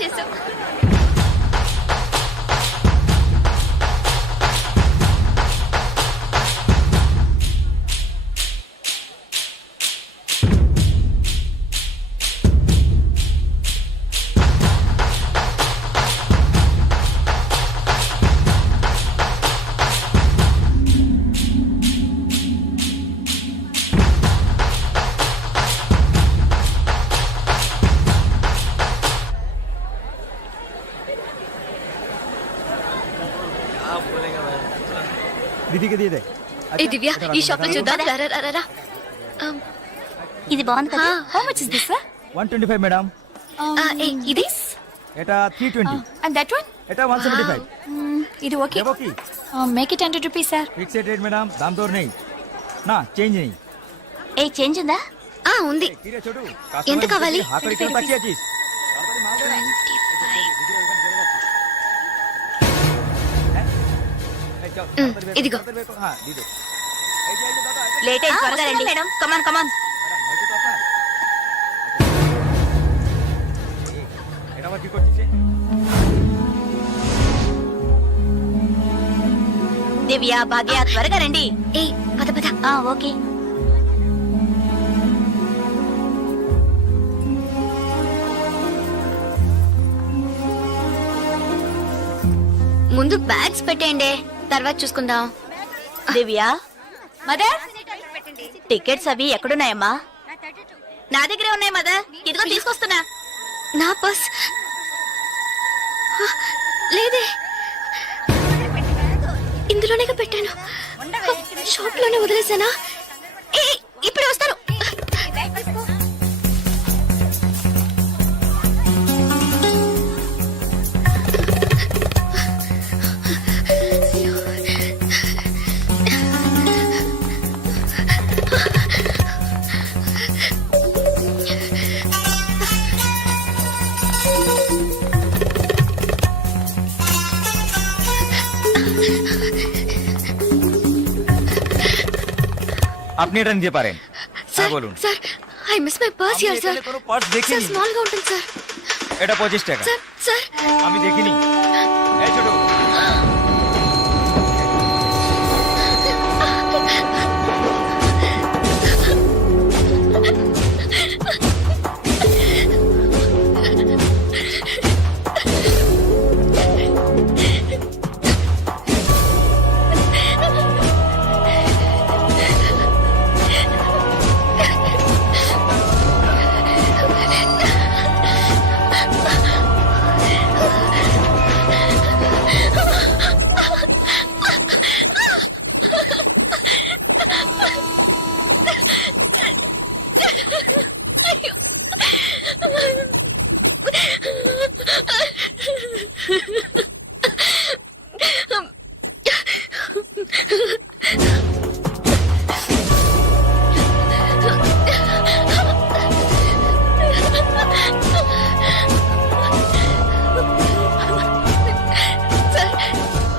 చేసావు. दीदी के दिए दे. ఏ దివ్య, ఈ షాప్ లో చూద్దాం. రా, రా, రా, రా. ఇది బాగుంది కదా. How much is this sir? 125 madam. ఇది एटा 320. And that one? एटा 175. ఇది ఓకే. देखो की make it 100 rupees sir. Fix rate madam, दाम दौर नहीं ना, चेंज नहीं. ఏ చేంజ్ ఉందా? ఉంది. धीरे छोड़ू. ఎంత కావాలి? हाथ पर इतना ताकिया चीज. ఇదిగో. हां दीदी. లేట్ అయ్యి త్వరగా రండి మేడం. కమాన్ కమాన్. एटा वर की कोचिसे. దివ్య, భాగ్య త్వరగా రండి. ఏ పద పద. ఓకే. ముందు బ్యాగ్స్ పెట్టేయండి, తర్వాత చూసుకుందాం. దివ్య, మదర్ టికెట్స్ అవి ఎక్కడున్నాయమ్మా? నా దగ్గరే ఉన్నాయి మదర్. ఇదిగో తీసుకొస్తున్నా. నా పర్స్ లేదే, ఇందులోనే పెట్టాను. షాప్ లోనే వదిలేసానా? ఏ ఇప్పుడే వస్తాను. आप नहीं रन दे पा रहे हैं. సార్ बोलूं. Sir, I miss my purse here sir. Purse देखी సార్ नहीं. స్మాల్ గా ఉంటుంది సార్. एटा 25 টাকা. సార్ సార్ আমি দেখিনি. এই ছোট.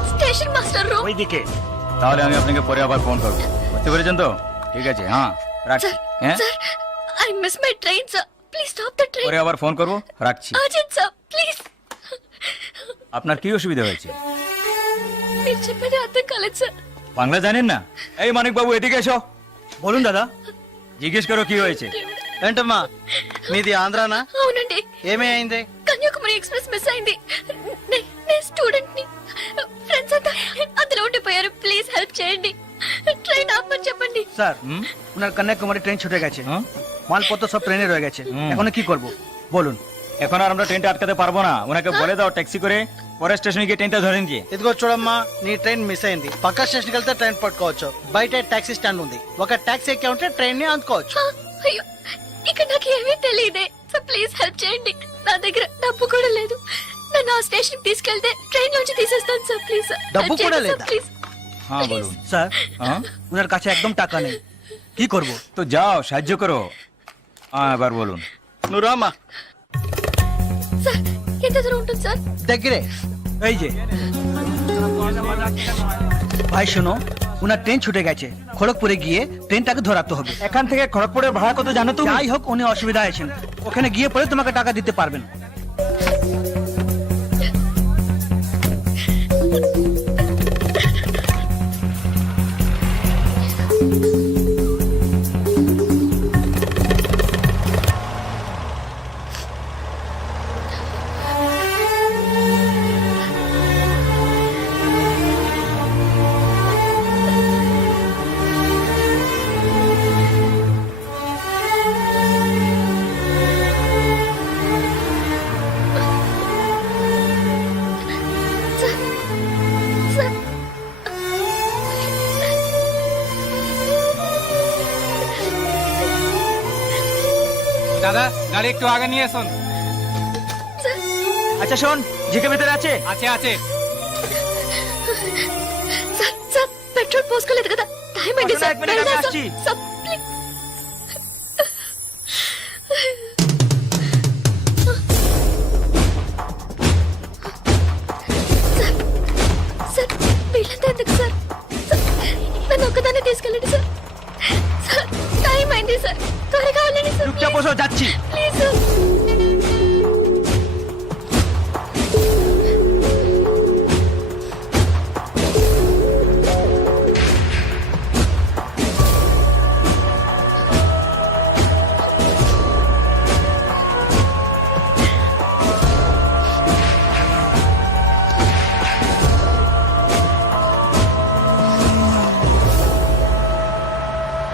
স্টেশন মাস্টার রো ওই দিকে. তাহলে আমি আপনাকে পরে আবার ফোন করব. বুঝতে পেরেছেন তো? ঠিক আছে. হ্যাঁ রাখছি. হ্যাঁ sir, I miss my train sir, please stop the train. পরে আবার ফোন করব. রাখছি. Urgent sir, please. আপনার কি অসুবিধা হয়েছে? మీరు చెప్పేది అర్థం కాలేదు సార్. বাংলা জানেন না? এই মানিক বাবু এদিকে এসো. বলুন দাদা. জিজ্ঞেস করো কি হয়েছে. ఏంటమ్మా మీది ఆంధ్రానా? అవునండి, ఏమీ అయింది? కన్యాకుమారి ఎక్స్ప్రెస్ మిస్ అయింది. నేను స్టూడెంట్ ని, ఫ్రెండ్స్ అంతా అందులో ఉండిపోయారు. ప్లీజ్ హెల్ప్ చేయండి. ট্রেন আপনি చెప్పండి. স্যার ওনার কন্যাকুমারী ট্রেন ছুটে গেছে. হ্যাঁ? মালপত্র সব ট্রেনে রয়ে গেছে. এখন কি করব বলুন? এখন আর আমরা ট্রেনটা আটকাতে পারবো না. ওনাকে বলে দাও ট্যাক্সি করে পরে స్టేషన్ కి ట్రైన్ ధోరణి দিয়ে. ఇదిగో చూడమ్మా, నీ ట్రైన్ మిస్ అయింది. పక్క స్టేషన్కి వెళ్తే ట్రైన్ పట్టుకోవచ్చు. బయట టాక్సీ స్టాండ్ ఉంది. ఒక టాక్సీ ఎక్కి ఉంటే ట్రైన్ ని అందుకోవచ్చు. అయ్యో, ఇక్కడ నాకు ఏమీ తెలియదే. సో ప్లీజ్ హెల్ప్ చేయండి. నా దగ్గర డబ్బు కూడా లేదు. నన్ను ఆ స్టేషన్ తీసుకెళ్తే ట్రైన్ నుంచి తీసేస్తాను సార్. ప్లీజ్ డబ్బు కూడా లేదా? ప్లీజ్. হ্যাঁ বলুন. স্যার হ্যাঁ ওনার কাছে একদম টাকা নেই. কি করব? তো যাও সাহায্য করো. হ্যাঁ এবার বলুন. నువ్వు రామ్మా. సార్ ఎంత దూరం ఉంటుంది సార్? దగ్గరే. এই যে ভাই শোনো, ওনার ট্রেন ছুটে গেছে. খড়গপুরে গিয়ে ট্রেনটাকে ধরাতে হবে. এখান থেকে খড়গপুরের ভাড়া কত জানো তুমি? যাই হোক, উনি অসুবিধা আছেন. ওখানে গিয়ে পরে তোমাকে টাকা দিতে পারবেন. సార్ দাদা গাড়ি একটু আগে নিয়ে এসুন। আচ্ছা শোন, জিকে ভেতরে আছে? আছে আছে। సార్ సార్ పెట్రోల్ పోసుకోలేదు కదా టైం అయింది అసలు సార్ এক మినిట్, আমি వెళ్దాం আসছি। Sir. Sir, please. Sir, sir, వీళ్ళంతా ఎందుకు సార్? సార్, నన్ను ఒక్కదాన్ని తీసుకెళ్ళండి సార్. సార్, టైం అయింది సార్, త్వరగా వెళ్ళండి సార్. চুপচাপ বসো, যাচ্ছি। Please sir.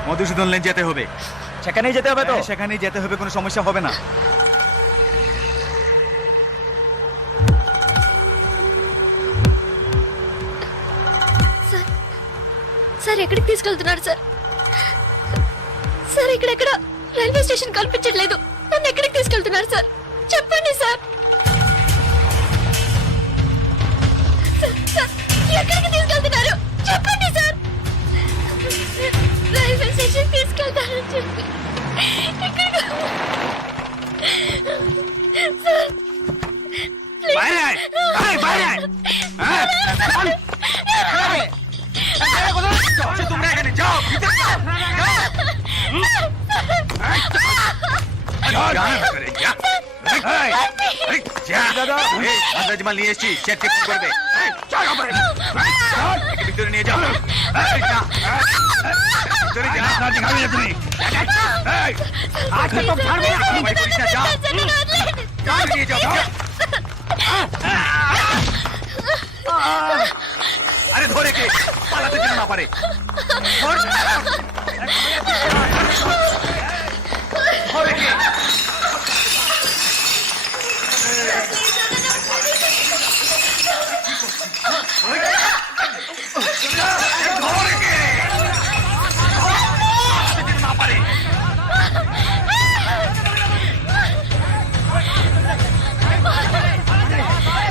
মধুসূদন লেন যেতে হবে। সেখানেই যেতে হবে তো? হ্যাঁ, সেখানেই যেতে হবে, কোনো সমস্যা হবে না। సార్ సార్ ఎక్కడికి తీసుకెళ్తున్నారు సార్? సార్ ఇక్కడెక్కడ రైల్వే స్టేషన్ కనిపించట్లేదు. నన్ను ఎక్కడికి తీసుకెళ్తున్నారు సార్? చెప్పండి సార్. సార్, సార్, ఎక్కడికి తీసుకెళ్తున్నారు? చెప్పండి సార్. రైల్వే స్టేషన్ తీసుకెళ్తారని చెప్పి ఎక్కడికి- సార్, ప్లీజ్. বাইরে আয়, আয়, বাইরে আয়। হ্যাঁ, চল। আচ্ছা, তোমরা এখানে যাও, ভিতরে যাও, যাও। যা, ভিতরে যা। এই, এই, যা। এই, আন্দাজ মাল নিয়ে এসেছি, সে চেক করবে। এই, চল, ওপরে। এই, চল, একে ভিতরে নিয়ে যাও। এই, যা। ভিতরে যা। না, দেখাবি না তুমি। এই, আজকে তো ছাড়বো না। আমার বাড়ি করিস না, যাও। চল, নিয়ে যাও, যাও। আরে ধরে কে পালাতে যেন না পারে। ধর। ধরে কে? ধরে কে? পালাতে যেন না পারে।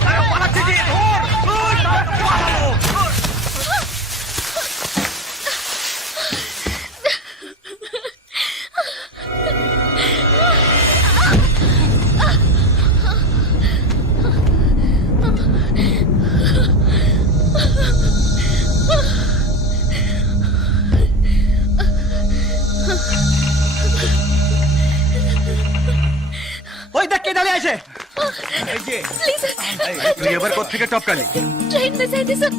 আরে পালাচ্ছে যে, ধর, ধর, পালালো। ওই দেখ কে দাঁড়িয়ে আছে। এই যে, ప్లీజ్ సార్. তুই এবার কোত্থেকে টপকালি? ట్రైన్ మిస్ అయింది సార్.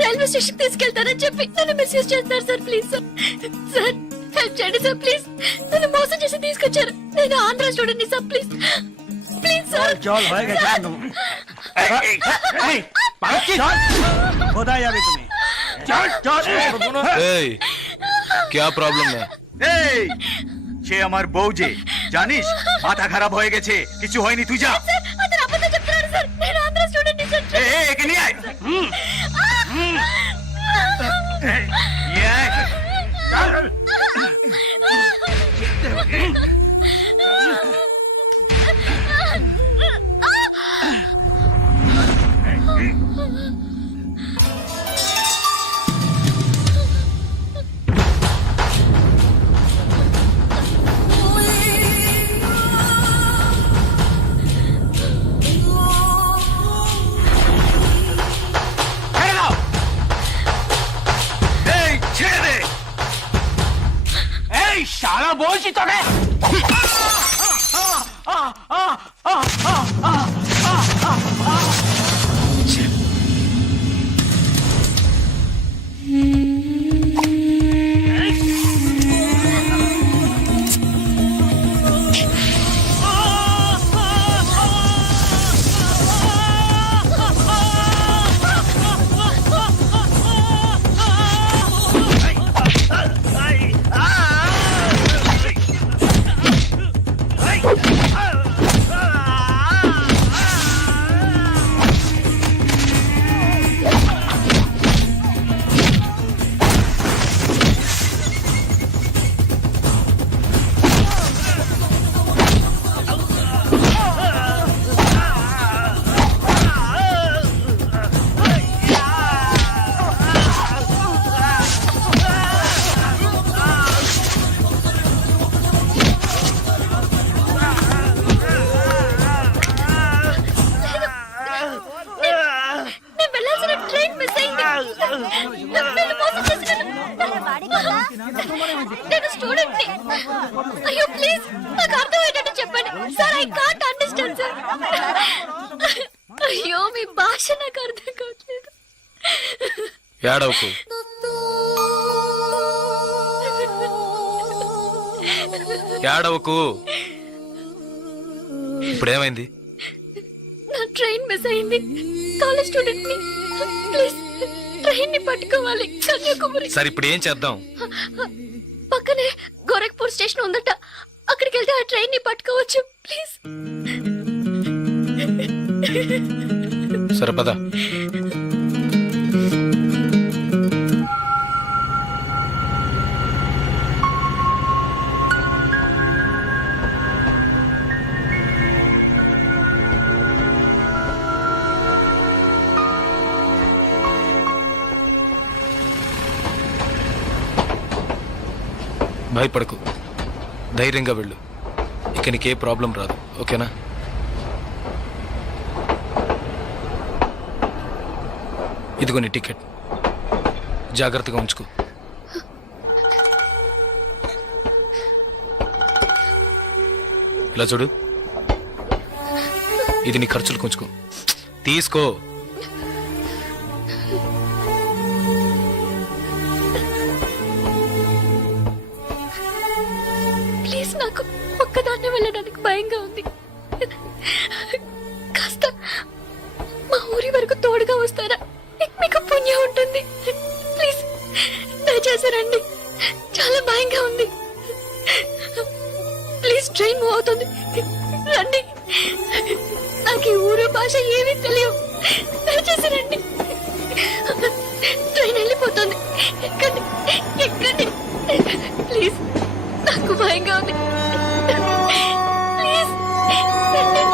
రైల్వే స్టేషన్ తీసుకెళ్తానని చెప్పి నన్ను మిస్యూజ్ చేస్తున్నారు sir. Please sir. Sir, help చేయండి సార్ ప్లీజ్. నన్ను మోసం చేసి తీసుకొచ్చారు. నేను Andhra student sir. Please please sir. চল হয়ে গেছে। এই, এই, এই, পালাচ্ছি। চল, কোথায় যাবে তুমি? চল চল। এই क्या प्रॉब्लम है? এই, সে আমার বউ যে, জানিস মাথা খারাপ হয়ে গেছে, কিছু হয়নি, তুই যা। సార్, అతను అబద్ధం చెప్తున్నాడు సార్. నేను ఆంధ్ర స్టూడెంట్ సార్. এই, এই, একে নিয়ে আয়। এই, নিয়ে আয়। চল। ছেড়ে দাও। এই, ছেড়ে দে। এই শালা বলছি তোকে। అయ్యో ప్లీజ్ నాకు అర్థమయ్యేటట్టు చెప్పండి sir. I can't understand sir. అయ్యో మీ భాష నాకు అర్థం కావట్లేదు. ఏడవకు. ఏడవకు. ఇప్పుడేమైంది? నా ట్రైన్ మిస్ అయింది. కాలేజ్ స్టూడెంట్ ని ప్లీజ్ ట్రైన్ ని పట్టుకోవాలి కన్యాకుమారి. సరే ఇప్పుడు ఏం చేద్దాం? పక్కనే గోరఖ్పూర్ స్టేషన్ ఉందట, అక్కడికి వెళ్తే ఆ ట్రైన్ ని పట్టుకోవచ్చు ప్లీజ్. సరే పద. భయపడకు, ధైర్యంగా వెళ్ళు. ఇక నీకే ప్రాబ్లం రాదు, ఓకేనా? ఇదిగో నీ టికెట్, జాగ్రత్తగా ఉంచుకో. ఇలా చూడు, ఇది నీ ఖర్చులు కొంచుకో. తీసుకో. ప్లీజ్ నాకు ఒక్కదాన్నే వెళ్ళడానికి భయంగా ఉంది. కాస్త మా ఊరి వరకు తోడుగా వస్తారా? మీకు పుణ్యం ఉంటుంది. ప్లీజ్ దయచేసి రండి, చాలా భయంగా ఉంది. ప్లీజ్ ట్రైన్ మూవ్ అవుతుంది, రండి. నాకు ఈ ఊరు భాష ఏమీ తెలియవు, దయచేసి రండి. ట్రైన్ వెళ్ళిపోతుంది, ఎక్కండి ఎక్కండి ప్లీజ్. నాకు భయంగా ఉంది, ప్లీజ్ రండి.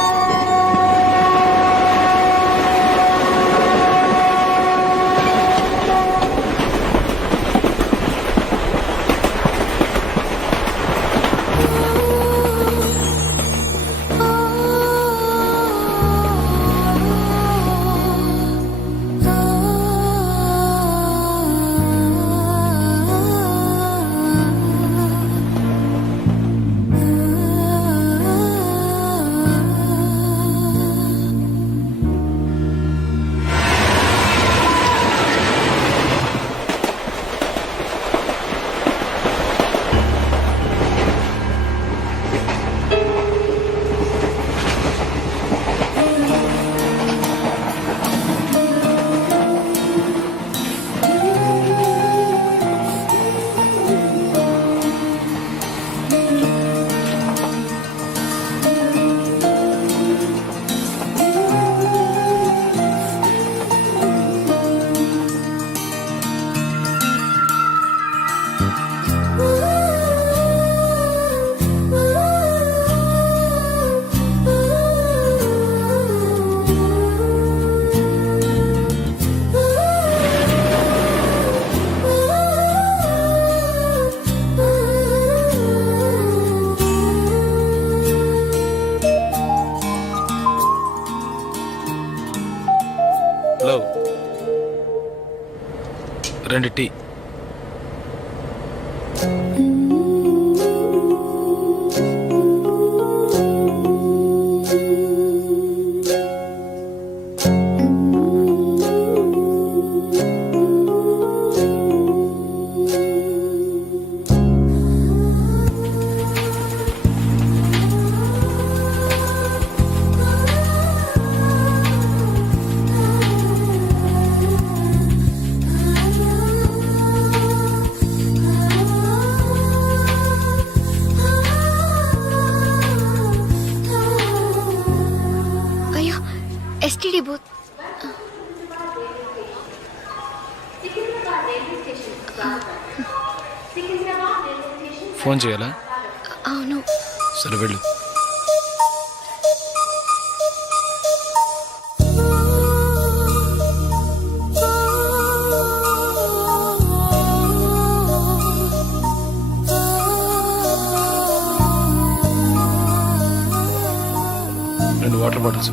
Hello, 2 tea. అయ్యో ఎస్టీడీ బూత్. ఫోన్ చేయాలా? అవును. సరే వెళ్ళు. రెండు వాటర్ బాటిల్స్.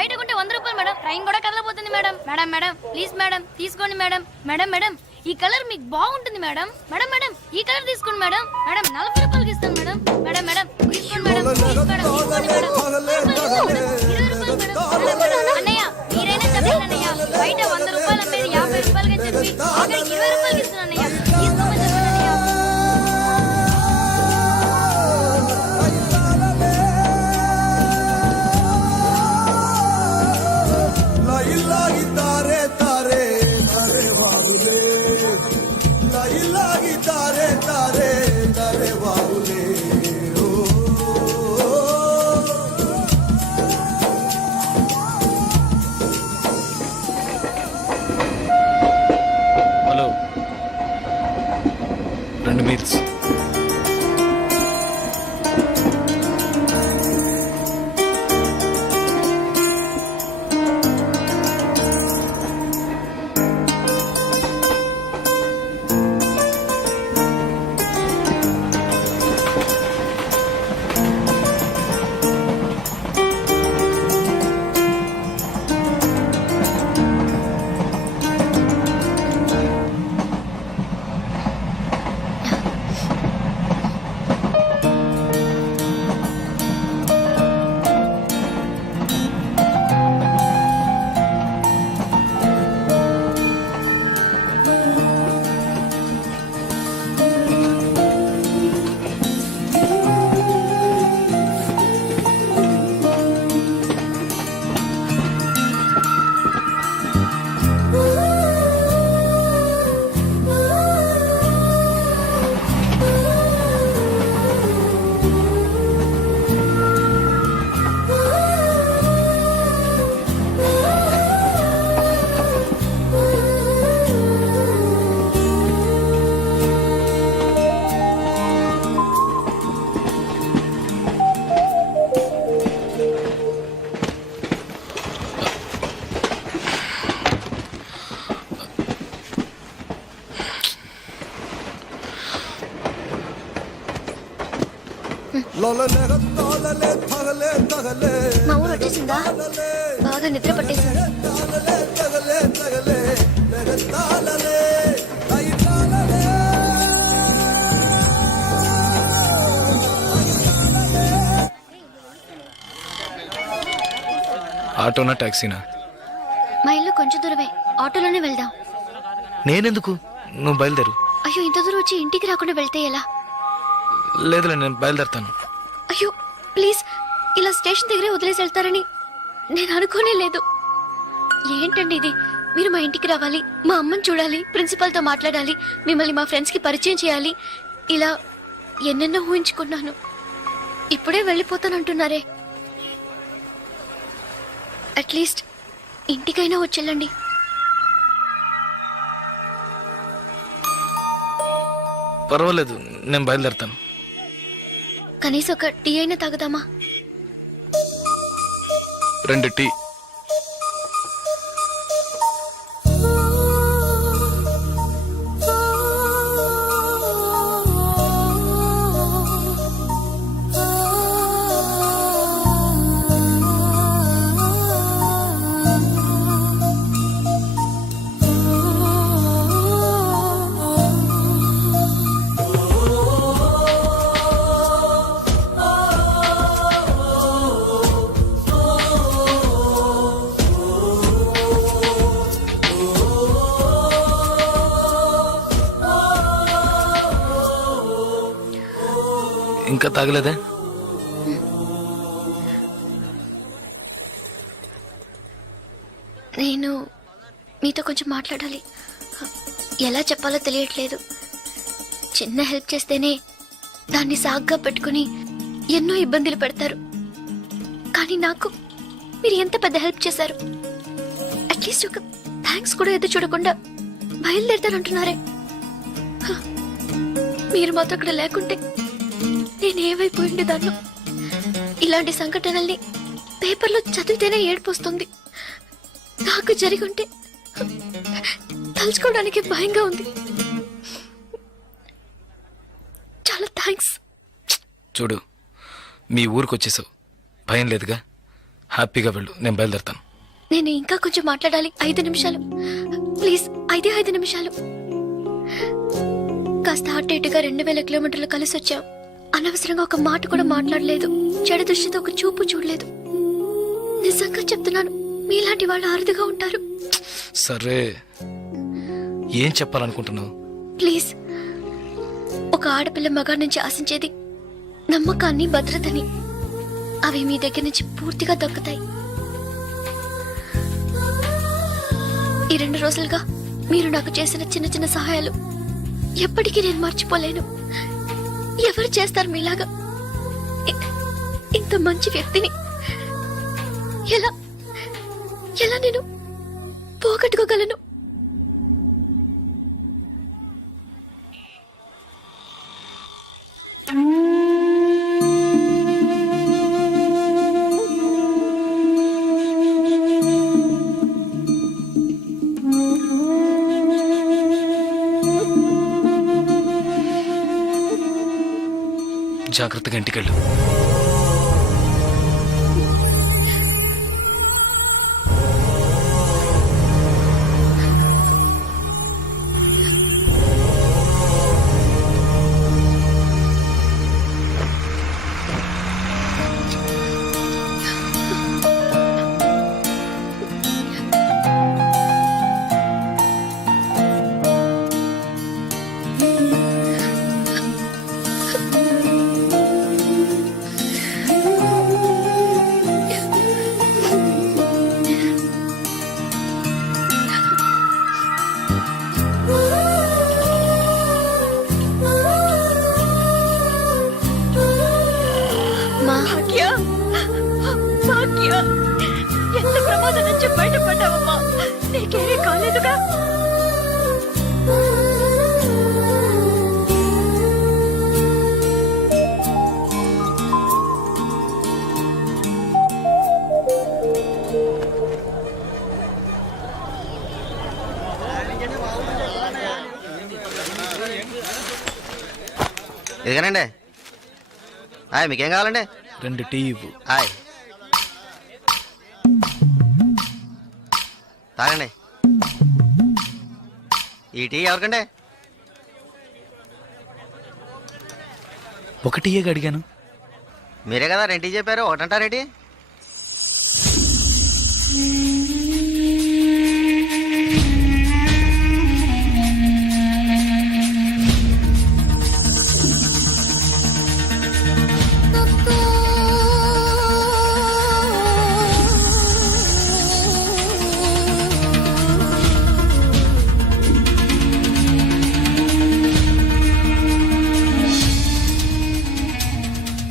బయట కొంటే 100 రూపాయలు మేడం. ట్రైన్ కూడా కదలబోతుంది madam. Madam madam please madam తీసుకోండి మేడం. మేడం మేడం ఈ కలర్ మీకు బాగుంటుంది మేడం. మేడం మేడం ఈ కలర్ తీసుకోండి మేడం. మేడం 40 రూపాయలకి ఇస్తాను మేడం. మేడం మేడం తీసుకోండి మేడం. ప్లీజ్ మేడం తీసుకోండి మేడం. 20 రూపాయలు మేడం. అన్నయ్య మీరైనా చెప్పండి అన్నయ్య. బయట 100 రూపాయలు అమ్మేది 50 రూపాయలకి చెప్పి ఆఖరికి 20 రూపాయలకి ఇస్తాను అన్నయ్య. తీసుకోమని చెప్పండి అన్నయ్య. Hello 2 meals. మా ఊరు వచ్చేసిందా? బాగా నిద్ర పట్టేసింది. ఆటోనా టాక్సీనా? మా ఇల్లు కొంచెం దూరమే, ఆటోలోనే వెళ్దాం. నేనెందుకు, నువ్వు బయలుదేరు. అయ్యో ఇంత దూరం వచ్చి ఇంటికి రాకుండా వెళ్తే ఎలా? లేదులే, నేను బయలుదేరుతాను. అయ్యో ప్లీజ్, ఇలా స్టేషన్ దగ్గరే వదిలేసి వెళ్తారని నేను అనుకోనే లేదు. ఏంటండి ఇది? మీరు మా ఇంటికి రావాలి, మా అమ్మని చూడాలి, ప్రిన్సిపల్ తో మాట్లాడాలి, మిమ్మల్ని మా ఫ్రెండ్స్ కి పరిచయం చేయాలి, ఇలా ఎన్నెన్నో ఊహించుకున్నాను. ఇప్పుడే వెళ్ళిపోతానంటున్నారే. అట్లీస్ట్ ఇంటికైనా వచ్చేళ్ళండి. పర్వాలేదు, నేను బయలుదేరుతాను. కనీసం ఒక టీ అయినా తాగుదామా? 2 టీ. ఇంకా తాగలేదే? నేను మీతో కొంచెం మాట్లాడాలి. ఎలా చెప్పాలో తెలియట్లేదు. చిన్న హెల్ప్ చేస్తేనే దాన్ని సాగ్గా పెట్టుకుని ఎన్నో ఇబ్బందులు పెడతారు. కానీ నాకు మీరు ఎంత పెద్ద హెల్ప్ చేశారు. అట్లీస్ట్ ఒక థ్యాంక్స్ కూడా ఎదురు చూడకుండా బయలుదేరుతానంటున్నారే. మీరు మాతో అక్కడ లేకుంటే నేను ఏమైపోయి ఉండేదాన్ని. ఇలాంటి సంఘటనల్ని పేపర్లో చదివితేనే ఏడుపు వస్తుంది. నాకు జరిగి ఉంటే తలుచుకోవడానికి భయంగా ఉంది. చాలా థ్యాంక్స్. చూడు, మీ ఊరికి వచ్చేసావు, భయం లేదుగా. హ్యాపీగా వెళ్ళు, నేను బయలుదేరుతాను. నేను ఇంకా కొంచెం మాట్లాడాలి. 5 నిమిషాలు ప్లీజ్. 5 నిమిషాలు. కాస్త అటేటుగా 2000 కిలోమీటర్లు కలిసి వచ్చాం. అనవసరంగా ఒక మాట కూడా మాట్లాడలేదు. చెడు దృష్టితో ఒక చూపు చూడలేదు. నిజంగా చెప్తున్నాను, మీలాంటి వాళ్ళు అరుదుగా ఉంటారు. సరే, ఏం చెప్పాలనుకుంటున్నావు? ప్లీజ్. ఒక ఆడపిల్ల మగాడి నుంచి ఆశించేది నమ్మకాన్ని, భద్రతని. అవి మీ దగ్గర నుంచి పూర్తిగా దక్కుతాయి. ఈ 2 రోజులుగా మీరు నాకు చేసిన చిన్న చిన్న సహాయాలు ఎప్పటికీ నేను మర్చిపోలేను. ఎవరు చేస్తారు మీలాగా? ఇంత మంచి వ్యక్తిని ఎలా ఎలా నేను పోగొట్టుకోగలను? జాగ్రత్తగా ఇంటికెళ్ళు. భాగ్య, భాగ్య, ఎంత ప్రమాదం నుంచి బయటపడ్డావమ్మా? నీకేమీ కాలేదుగా? ఇదిగానండి. మీకేం కావాలండి? 2 టీ ఇవ్వు. తాగండి. ఈ టీ ఎవరికండి? 1 టీయే అడిగాను. మీరే కదా 2 టీ చెప్పారు, ఒకటంటారేంటి?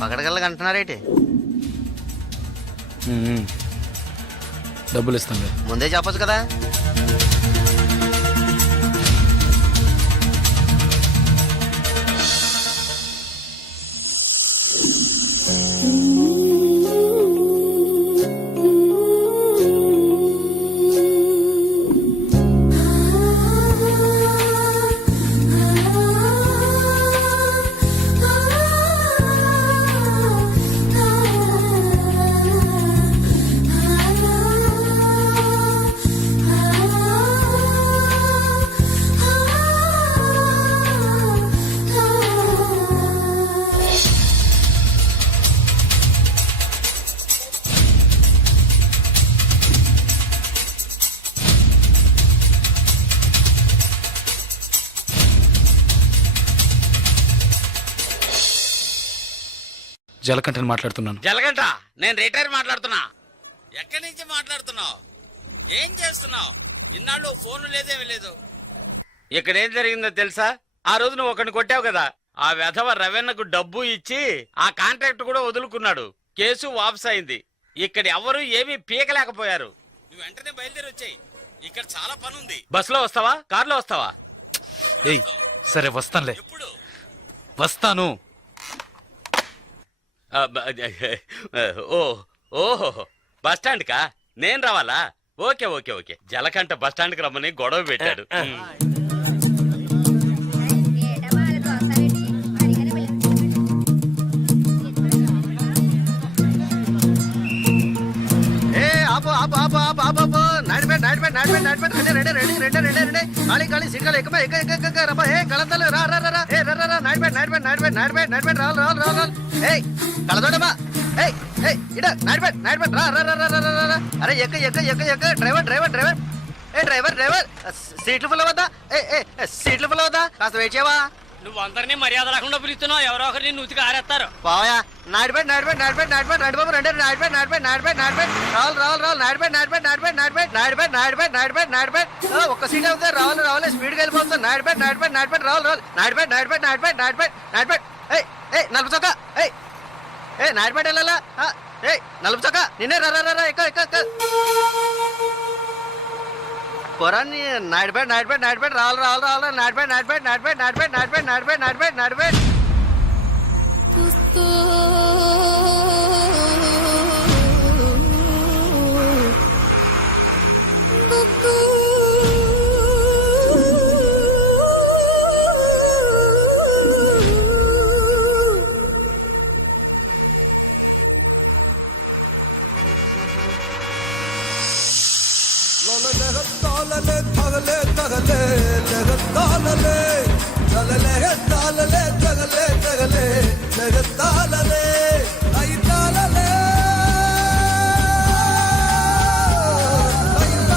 పగడగల్లగా అంటున్నారేంటి? డబ్బులు ఇస్తాను. ముందే చెప్పచ్చు కదా. జలకంఠని మాట్లాడుతున్నాను. జలగంట, నేను రిటైర్ మాట్లాడుతున్నా. ఎక్కడి నుంచి మాట్లాడుతున్నావు? ఏం చేస్తున్నావు? ఇన్నాళ్ళు ఫోన్ లేదేమీ లేదు. ఇక్కడ ఏం జరిగిందో తెలుసా? ఆ రోజు నువ్వు ఒకరిని కొట్టావు కదా, ఆ వెధవ రవెన్నకు డబ్బు ఇచ్చి ఆ కాంట్రాక్ట్ కూడా వదులుకున్నాడు. కేసు వాపస్ అయింది. ఇక్కడ ఎవరు ఏమీ పీకలేకపోయారు. నువ్వు వెంటనే బయలుదేరి వచ్చాయి. ఇక్కడ చాలా పని ఉంది. బస్సులో వస్తావా, కారులో వస్తావా? ఏయ్, సరే వస్తానులే. ఎప్పుడు వస్తాను. ఓహో, బస్ స్టాండ్ కా నేను రావాలా? Okay okay okay. జలకంట బస్ స్టాండ్ కి రమ్మని గొడవ పెట్టాడు. అరే ఎక్క ఎక్క ఎక్క ఎక్క డ్రైవర్ డ్రైవర్ డ్రైవర్ ఏ డ్రైవర్ డ్రైవర్ సీట్లు ఫుల్ అవద్దా సీట్లు ఫుల్ అవద్దా కాస్త వెయిట్ చేయవా నువ్వు అందరినీ మర్యాద రాకుండా పిలుస్తున్నావు ఎవరో ఒకరిని నూతికి ఆరేస్తారు బావయా నాడిపేట్ నాడిపేట్ నాడిపేట్ నాడిపేట్ నాడిబాబు రండి నాడిపేట్ నాడిపేట్ నాడిపేట్ నాడిపేట్ రావాలి రావాలి రావాలి నాడిపేట్ నాడిపేట్ నాడిపేట్ నాడిపేట్ నాడిపేట్ నాడిపేట్ నాడిపేట్ నాడిపేట్ ఒక్క సీట్ అవుతుంది రావాలి రావాలి స్పీడ్గా వెళ్ళిపోతుంది నాడిపేట్ నాడిపేట్ నాడిపేట్ రావాలి రావాలి నాడిపేట్ నాడిపేట్ నాడిపేట్ నాడిపేట్ నాడిపేట్ ఏ నలుపు చొక్క ఏ నాడిపేట్ వెళ్ళాలా ఏ నలుపు చొక్క నిన్నే రా రా రా ఎక్క ఎక్క ఎక్క పొరాన్ని నాడిపేట్ నాడిపేట్ నాడిపేట్ రావాలి రావాలి రావాలి నాడిపేట్ నాడిపేట్ నాడిపేట్ నాడిపేట్ నాడిపేట్ నాడిపేట్ నాడిపేట్ నాడిపేట్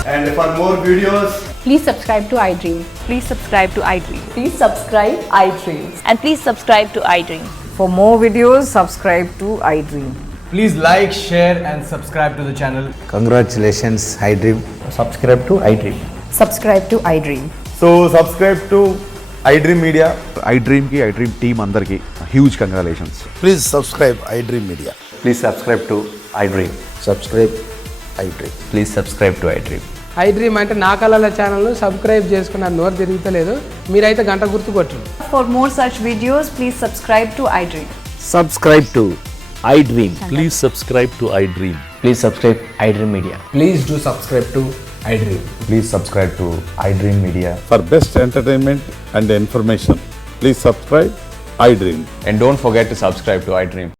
And for more videos, Please subscribe to iDream. Please subscribe to iDream. Please subscribe iDream. And please subscribe to iDream. For more videos, subscribe to iDream. please like, share, and subscribe to the channel. Congratulations, iDream. Subscribe to iDream. Subscribe to iDream. So subscribe to iDream Media. iDream की iDream team अंदर की huge congratulations. Please subscribe iDream Media. Please subscribe to iDream. Subscribe iDream. Please subscribe to iDream. iDream అంటే నా కళల channel subscribe చేసుకున్న నోరు తిరుగుతలేదు మీరైతే గంట గుర్తు కొట్టండి For more such videos, please subscribe to iDream. Subscribe to iDream. Please subscribe to iDream. Please subscribe iDream Media. Please do subscribe to iDream. Please subscribe to iDream Media. For best entertainment and information, please subscribe iDream. And don't forget to subscribe to iDream.